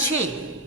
6۔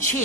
6۔